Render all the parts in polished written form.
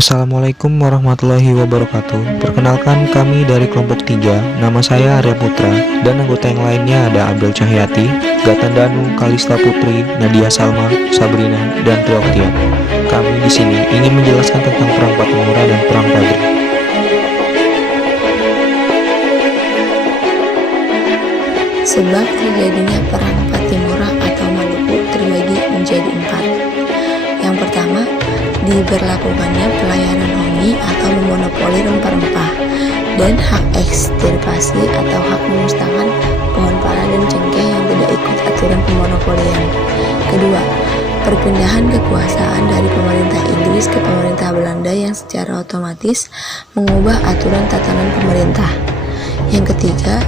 Assalamualaikum warahmatullahi wabarakatuh. Perkenalkan, kami dari kelompok 3. Nama saya Arya Putra dan anggota yang lainnya ada Abdul Cahyati, Gatan Danu, Kalista Putri, Nadia Salma, Sabrina, dan Trioktian. Kami di sini ingin menjelaskan tentang Perang Pattimura dan Perang Padri. Sebab terjadinya Perang Pattimura atau Maluku terbagi menjadi 4. Yang pertama, diberlakukannya pelayaran hongi atau memonopoli rempah-rempah dan hak ekstirpasi atau hak memusnahkan pohon pala dan cengkeh yang tidak ikut aturan pemonopolian. Kedua, perpindahan kekuasaan dari pemerintah Inggris ke pemerintah Belanda yang secara otomatis mengubah aturan tatanan pemerintah. Yang ketiga,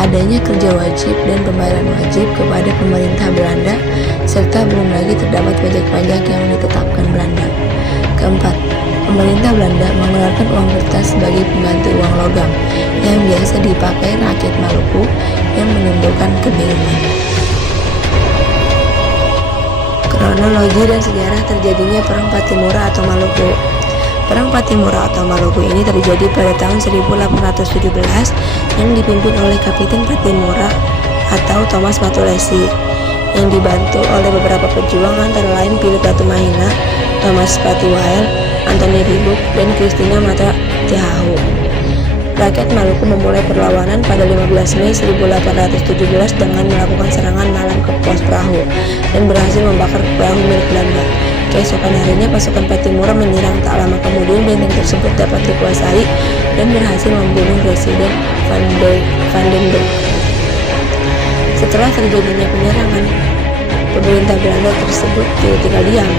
adanya kerja wajib dan pembayaran wajib kepada pemerintah Belanda serta belum lagi terdapat pajak-pajak yang ditetapkan Belanda. Keempat, pemerintah Belanda mengeluarkan uang kertas sebagai pengganti uang logam yang biasa dipakai rakyat Maluku yang menimbulkan kebingungan. Kronologi dan sejarah terjadinya Perang Pattimura atau Maluku. Perang Pattimura atau Maluku ini terjadi pada tahun 1817 yang dipimpin oleh Kapiten Pattimura atau Thomas Matulesi yang dibantu oleh beberapa pejuang antara lain Philip Latumahina, Thomas Patiwael, Anthony Ribuk, dan Christina Mata Tiahahu. Rakyat Maluku memulai perlawanan pada 15 Mei 1817 dengan melakukan serangan malam ke pos perahu dan berhasil membakar perahu milik Belanda. Keesokan harinya pasukan Pattimura menyerang, tak lama kemudian benteng tersebut dapat dikuasai dan berhasil membunuh Residen Vandenberg. Setelah terjadinya penyerangan, pemerintah Belanda tersebut tidak tinggal diam.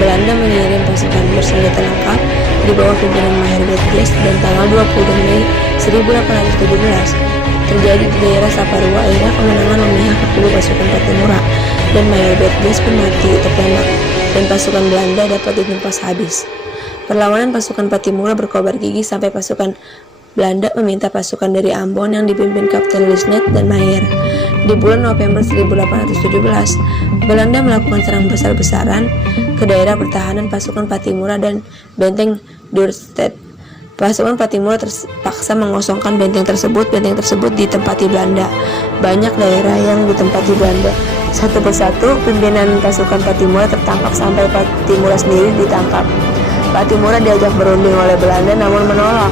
Belanda mengirim pasukan bersenjata lengkap di bawah pimpinan Mayer Bettges dan tanggal 20 Mei 1817 terjadi di daerah Saparua. Akhirnya kemenangan memihak ke kubu pasukan Pattimura dan Mayer Bettges pun mati tertembak dan pasukan Belanda dapat ditumpas habis. Perlawanan pasukan Pattimura berkobar gigi sampai pasukan Belanda meminta pasukan dari Ambon yang dipimpin Kapten Lisnet dan Mayer. Di bulan November 1817, Belanda melakukan serang besar-besaran ke daerah pertahanan pasukan Pattimura dan benteng Dürstedt. Pasukan Pattimura terpaksa mengosongkan benteng tersebut. Benteng tersebut ditempati Belanda. Banyak daerah yang ditempati Belanda. Satu persatu pimpinan pasukan Pattimura tertangkap sampai Pattimura sendiri ditangkap. Pattimura diajak berunding oleh Belanda namun menolak.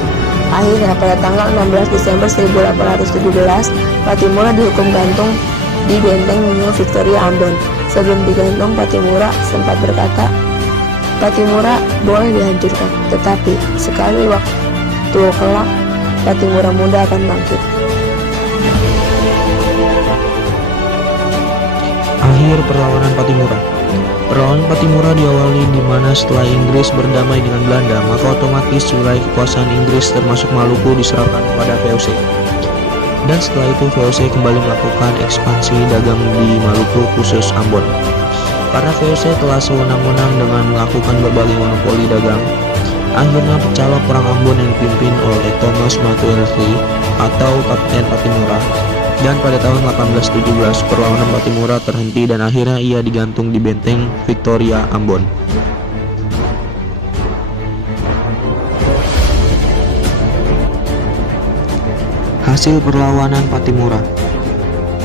Akhirnya pada tanggal 16 Desember 1817, Pattimura dihukum gantung di benteng New Victoria Ambon. Sebelum digantung, Pattimura sempat berkata, "Pattimura boleh dihancurkan, tetapi sekali waktu kelak, Pattimura muda akan bangkit." Akhir perlawanan Pattimura. Perlawanan Pattimura diawali di mana setelah Inggris berdamai dengan Belanda, maka otomatis wilayah kekuasaan Inggris termasuk Maluku diserahkan kepada VOC. Dan setelah itu VOC kembali melakukan ekspansi dagang di Maluku khusus Ambon. Karena VOC telah sewenang-wenang dengan melakukan berbagai monopoli dagang, akhirnya pecahlah Perang Ambon yang dipimpin oleh Thomas Matulesi atau Kapten Pattimura. Dan pada tahun 1817 perlawanan Pattimura terhenti dan akhirnya ia digantung di benteng Victoria Ambon. Hasil perlawanan Pattimura.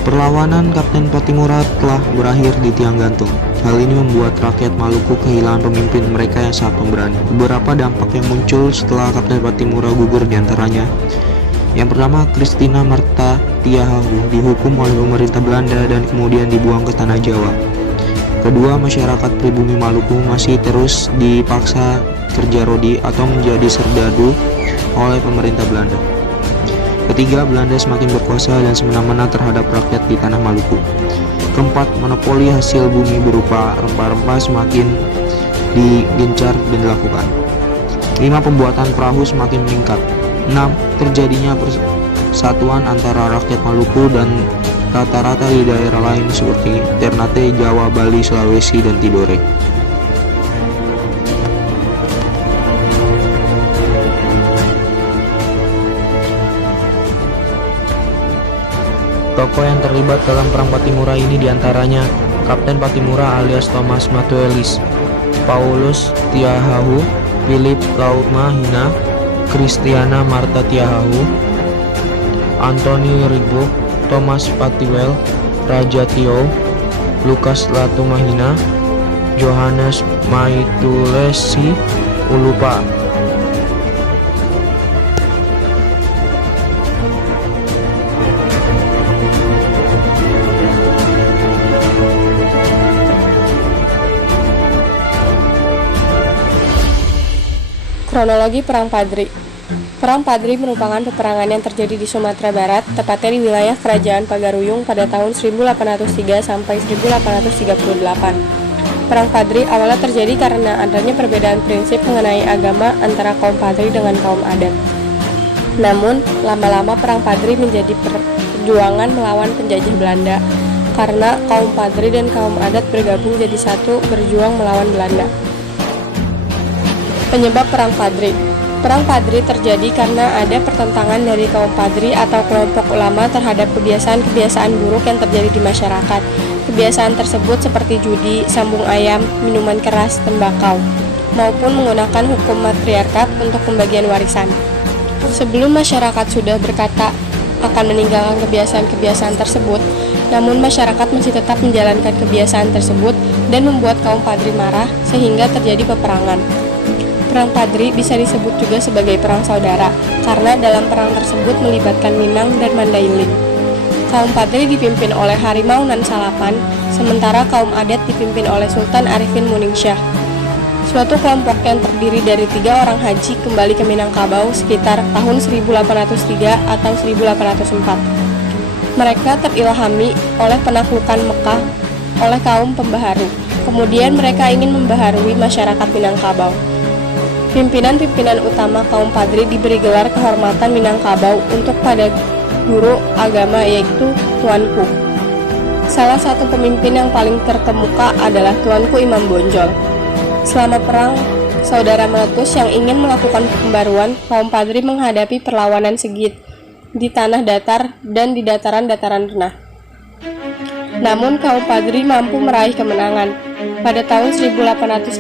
Perlawanan Kapten Pattimura telah berakhir di tiang gantung. Hal ini membuat rakyat Maluku kehilangan pemimpin mereka yang sangat pemberani. Beberapa dampak yang muncul setelah Kapten Pattimura gugur diantaranya: yang pertama, Christina Marta Tiahahu dihukum oleh pemerintah Belanda dan kemudian dibuang ke tanah Jawa. Kedua, masyarakat pribumi Maluku masih terus dipaksa kerja rodi atau menjadi serdadu oleh pemerintah Belanda. Ketiga, Belanda semakin berkuasa dan semena-mena terhadap rakyat di tanah Maluku. Keempat, monopoli hasil bumi berupa rempah-rempah semakin digencar dan dilakukan. 5. Pembuatan perahu semakin meningkat. 6. Terjadinya persatuan antara rakyat Maluku dan rata-rata di daerah lain seperti Ternate, Jawa, Bali, Sulawesi, dan Tidore. Tokoh yang terlibat dalam Perang Pattimura ini diantaranya Kapten Pattimura alias Thomas Matulesi, Paulus Tiahahu, Philip Lautmahina, Christiana Marta Tiahahu, Anthony Ribuk, Thomas Patiwell, Raja Tio, Lukas Latumahina, Johannes Maitulesi Ulupa. Kronologi Perang Padri. Perang Padri merupakan peperangan yang terjadi di Sumatera Barat, tepatnya di wilayah Kerajaan Pagaruyung pada tahun 1803 sampai 1838. Perang Padri awalnya terjadi karena adanya perbedaan prinsip mengenai agama antara kaum Padri dengan kaum adat. Namun, lama-lama Perang Padri menjadi perjuangan melawan penjajah Belanda, karena kaum Padri dan kaum adat bergabung jadi satu berjuang melawan Belanda. Penyebab Perang Padri. Perang Padri terjadi karena ada pertentangan dari kaum Padri atau kelompok ulama terhadap kebiasaan-kebiasaan buruk yang terjadi di masyarakat. Kebiasaan tersebut seperti judi, sambung ayam, minuman keras, tembakau, maupun menggunakan hukum matriarkat untuk pembagian warisan. Sebelum masyarakat sudah berkata akan meninggalkan kebiasaan-kebiasaan tersebut, namun masyarakat masih tetap menjalankan kebiasaan tersebut dan membuat kaum Padri marah sehingga terjadi peperangan. Perang Padri bisa disebut juga sebagai perang saudara, karena dalam perang tersebut melibatkan Minang dan Mandailing. Kaum Padri dipimpin oleh Harimau Nan Salapan, sementara kaum adat dipimpin oleh Sultan Arifin Muningsyah. Suatu kelompok yang terdiri dari 3 orang haji kembali ke Minangkabau sekitar tahun 1803 atau 1804. Mereka terilhami oleh penaklukan Mekah oleh kaum pembaharu. Kemudian mereka ingin membaharui masyarakat Minangkabau. Pimpinan-pimpinan utama kaum Padri diberi gelar kehormatan Minangkabau untuk pada guru agama yaitu Tuanku. Salah satu pemimpin yang paling terkemuka adalah Tuanku Imam Bonjol. Selama perang saudara meletus yang ingin melakukan pembaruan, kaum Padri menghadapi perlawanan Segit di tanah datar dan di dataran-dataran renah. Namun kaum Padri mampu meraih kemenangan. Pada tahun 1815,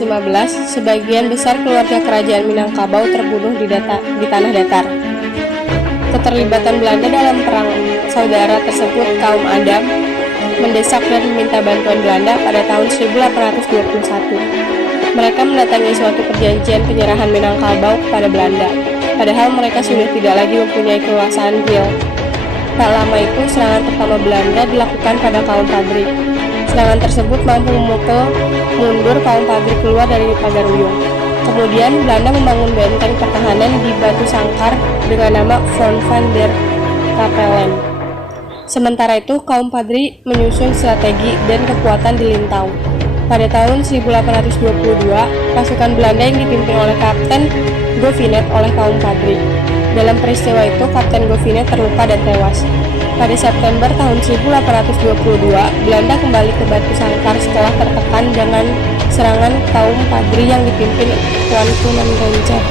sebagian besar keluarga kerajaan Minangkabau terbunuh di tanah datar. Keterlibatan Belanda dalam perang saudara tersebut, kaum Adam mendesak dan meminta bantuan Belanda pada tahun 1821. Mereka mendatangi suatu perjanjian penyerahan Minangkabau kepada Belanda, padahal mereka sudah tidak lagi mempunyai kekuasaan real. Tak lama itu, serangan pertama Belanda dilakukan pada kaum Padri. Serangan tersebut mampu memukul mundur kaum Padri keluar dari Pagaruyung. Kemudian Belanda membangun benteng pertahanan di Batu Sangkar dengan nama Front van der Kapellen. Sementara itu, kaum Padri menyusun strategi dan kekuatan di Lintau. Pada tahun 1822, pasukan Belanda yang dipimpin oleh Kapten Govinet oleh kaum Padri. Dalam peristiwa itu, Kapten Govinet terluka dan tewas. Pada September tahun 1822, Belanda kembali ke Batu Sangkar setelah tertekan dengan serangan kaum Padri yang dipimpin Tuanku Nan Renceh.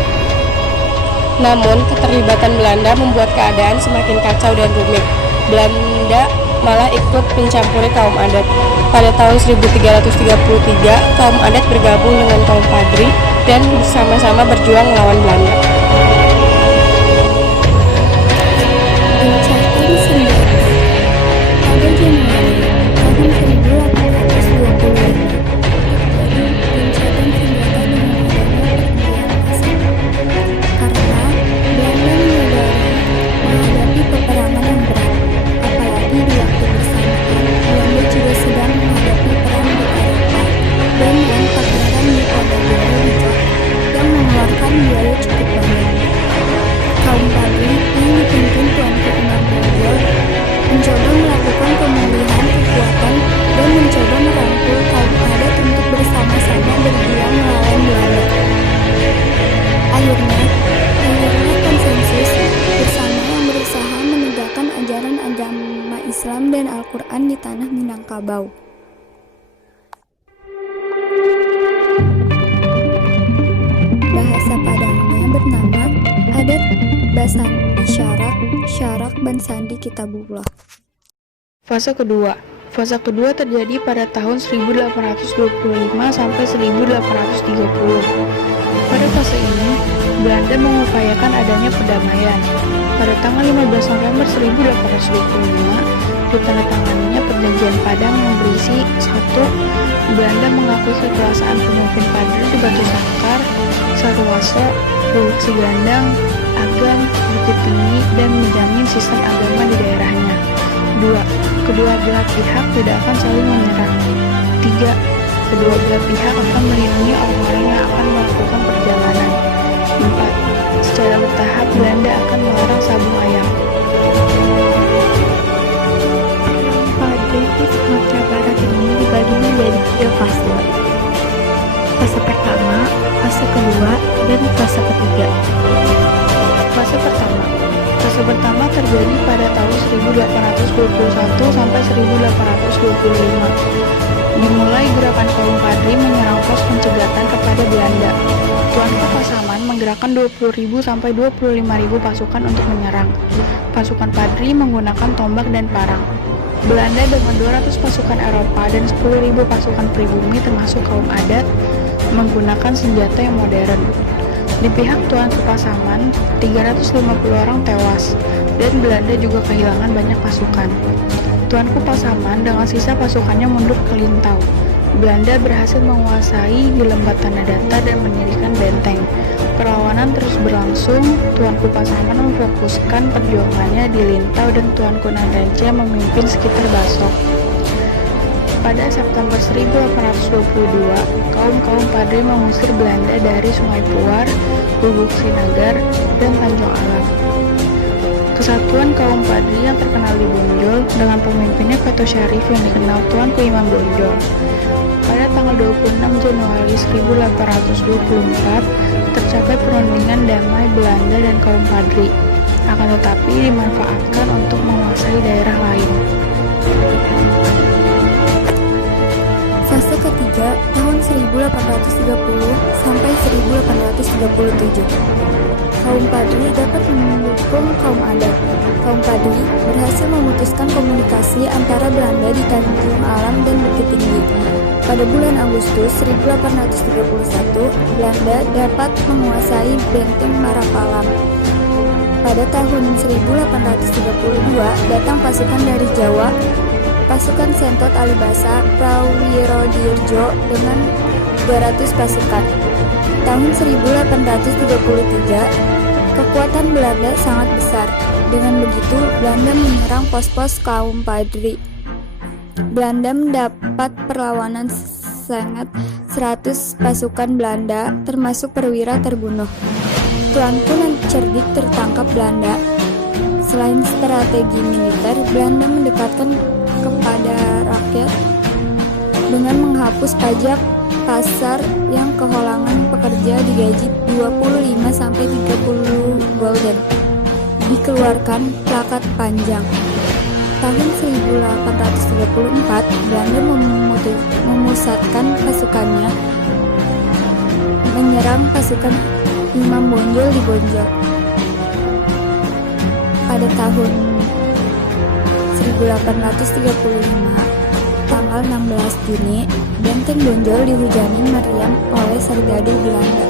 Namun, keterlibatan Belanda membuat keadaan semakin kacau dan rumit. Belanda malah ikut mencampuri kaum adat. Pada tahun 1333, kaum adat bergabung dengan kaum Padri dan bersama-sama berjuang melawan Belanda. Mencoba melakukan pemulihan kekuatan dan mencoba merangkul kaum adat untuk bersama-sama berjuang melawan Belanda. Akhirnya konsensus bersama yang berusaha menegakkan ajaran agama Islam dan Al-Quran di tanah Minangkabau. Bahasa Padangnya bernama adat Basandi Syarak Bansandi Kitabullah. Fase kedua. Fase kedua terjadi pada tahun 1825 sampai 1830. Pada fase ini, Belanda mengupayakan adanya perdamaian. Pada tanggal 15 November 1825, ditandatanganinya Perjanjian Padang yang berisi 1. Belanda mengakui kekuasaan pemimpin Padri di Batu Sangkar, Saruwaso, Lubuk Sigandang, Agam, Bukit Tinggi, dan menjamin sistem agama di daerahnya. 2. Kedua belah pihak tidak akan saling menyerang. 3. Kedua belah pihak akan melindungi orang-orang yang akan melakukan perjalanan. 4. Secara bertahap Belanda akan melarang sabung ayam. Padri di Sumatera Barat ini dibagi menjadi 3 fase. Fase pertama, fase kedua, dan fase ketiga. Fase pertama. Fase pertama terjadi pada tahun 1821 sampai 1825. Dimulai gerakan kaum Padri menyerang pos pencegatan kepada Belanda. Tuanku Pasaman menggerakkan 20.000 sampai 25.000 pasukan untuk menyerang. Pasukan Padri menggunakan tombak dan parang. Belanda dengan 200 pasukan Eropa dan 10.000 pasukan pribumi termasuk kaum adat menggunakan senjata yang modern. Di pihak Tuanku Pasaman, 350 orang tewas dan Belanda juga kehilangan banyak pasukan. Tuanku Pasaman dengan sisa pasukannya mundur ke Lintau. Belanda berhasil menguasai di lembah Tanah Datar dan mendirikan benteng. Perlawanan terus berlangsung. Tuanku Pasaman memfokuskan perjuangannya di Lintau dan Tuanku Nandance memimpin sekitar Basok. Pada September 1822, kaum Padri mengusir Belanda dari Sungai Puar, Lubuk Sinagar, dan Tanjung Alam. Kesatuan kaum Padri yang terkenal di Bonjol dengan pemimpinnya Fato Syarif yang dikenal Tuanku Imam Bonjol. Pada tanggal 26 Januari 1824, tercapai perundingan damai Belanda dan kaum Padri, akan tetapi dimanfaatkan untuk menguasai daerah lain. Fase ketiga tahun 1830 sampai 1837. Kaum Padri dapat mendukung kaum adat. Kaum Padri berhasil memutuskan komunikasi antara Belanda di Tanjung Alam dan Bukit Tinggi. Pada bulan Agustus 1831, Belanda dapat menguasai benteng Marapalam. Pada tahun 1832, datang pasukan dari Jawa, pasukan Sentot Alibasa Prawirodirjo dengan 200 pasukan. Tahun 1833, kekuatan Belanda sangat besar. Dengan begitu, Belanda menyerang pos-pos kaum Padri. Belanda mendapat perlawanan sangat 100 pasukan Belanda, termasuk perwira terbunuh. Tuanku dan cerdik tertangkap Belanda. Selain strategi militer, Belanda mendekatkan kepada rakyat dengan menghapus pajak pasar yang keholangan pekerja digaji 25-30 gulden. Dikeluarkan plakat panjang. Tahun 1834, Belanda memusatkan pasukannya menyerang pasukan Imam Bonjol di Bonjol. Pada tahun 1835, tanggal 16 Juni, benteng Bonjol dihujani meriam oleh sergado Belanda.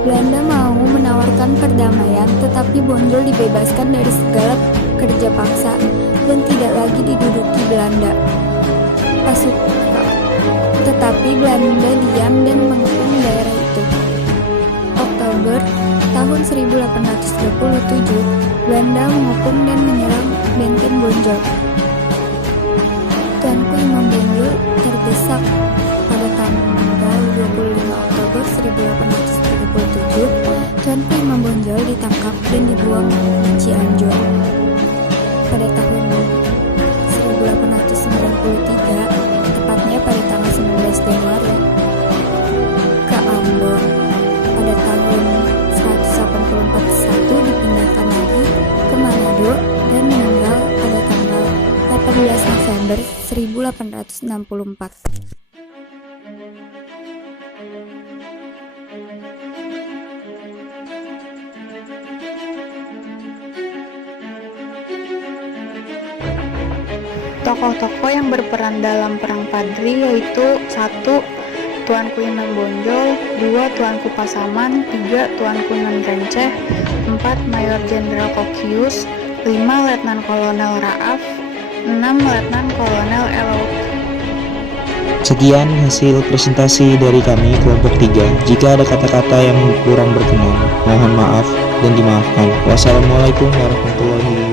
Belanda mau menawarkan perdamaian, tetapi Bonjol dibebaskan dari segala kerja paksa dan tidak lagi diduduki Belanda. Tetapi Belanda diam dan mengepung daerah itu. Oktober tahun 1837, Belanda mengepung dan menyerang benteng Bonjol. Tuanku Imam Bonjol terdesak. Pada tanggal 25 Oktober 1837, Tuanku Imam Bonjol ditangkap dan dibuang ke Cianjur. Pada tahun 1893, tepatnya pada tanggal 19 Januari, ke Ambon. Pada tahun 1841 dipindahkan lagi ke Manado dan meninggal pada tanggal 18 November 1864. Tokoh-tokoh yang berperan dalam Perang Padri yaitu 1. Tuanku Imam Bonjol, 2 Tuanku Pasaman, 3 Tuanku Nan Renceh, 4 Mayor Jenderal Kokius, 5 Letnan Kolonel Raaf, 6 Letnan Kolonel Elauk. Sekian hasil presentasi dari kami kelompok 3. Jika ada kata-kata yang kurang berkenan, mohon maaf dan dimaafkan. Wassalamualaikum warahmatullahi